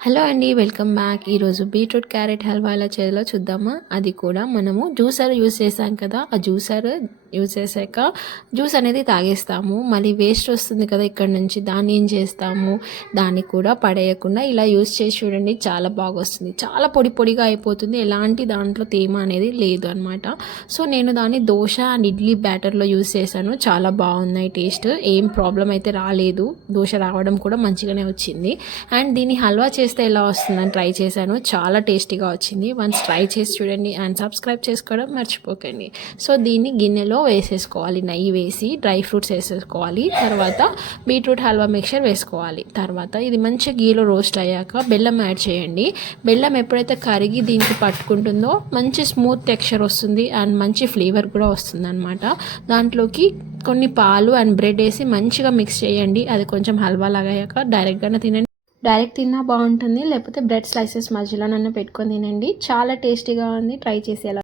Hello అండి, welcome back. ఈరోజు beetroot carrot halwa ఎలా చేయాలో చూద్దామా. అది కూడా మనము జ్యూసర్ యూస్ చేసాం కదా, ఆ జ్యూసర్ యూస్ చేసాక జ్యూస్ అనేది తాగేస్తాము. మళ్ళీ వేస్ట్ వస్తుంది కదా ఇక్కడ నుంచి, దాన్ని ఏం చేస్తాము, దాన్ని కూడా పడేయకుండా ఇలా యూస్ చేసి చూడండి, చాలా బాగా వస్తుంది. చాలా పొడి పొడిగా అయిపోతుంది, ఎలాంటి దాంట్లో తేమ అనేది లేదు అనమాట. సో నేను దాన్ని దోశ అండ్ ఇడ్లీ బ్యాటర్లో యూస్ చేశాను. చాలా బాగున్నాయి టేస్ట్, ఏం ప్రాబ్లం అయితే రాలేదు. దోశ రావడం కూడా మంచిగానే వచ్చింది. అండ్ దీన్ని హల్వా చేస్తే ఎలా వస్తుందని ట్రై చేశాను, చాలా టేస్టీగా వచ్చింది. వన్స్ ట్రై చేసి చూడండి అండ్ సబ్స్క్రైబ్ చేసుకోవడం మర్చిపోకండి. సో దీన్ని గిన్నెలో వేసేసుకోవాలి, నెయ్యి వేసి డ్రై ఫ్రూట్స్ వేసేసుకోవాలి. తర్వాత బీట్రూట్ హల్వా మిక్చర్ వేసుకోవాలి. తర్వాత ఇది మంచి గీలో రోస్ట్ అయ్యాక బెల్లం యాడ్ చేయండి. బెల్లం ఎప్పుడైతే కరిగి దీనికి పట్టుకుంటుందో మంచి స్మూత్ టెక్స్చర్ వస్తుంది అండ్ మంచి ఫ్లేవర్ కూడా వస్తుంది అనమాట. దాంట్లోకి కొన్ని పాలు అండ్ బ్రెడ్ వేసి మంచిగా మిక్స్ చేయండి. అది కొంచెం హల్వా లాగా అయ్యాక డైరెక్ట్గానే తినండి. డైరెక్ట్ తిన్నా బాగుంటుంది, లేకపోతే బ్రెడ్ స్లైసెస్ మధ్యలో నన్ను పెట్టుకొని తినండి. చాలా టేస్టీగా ఉంది, ట్రై చేసి ఎలా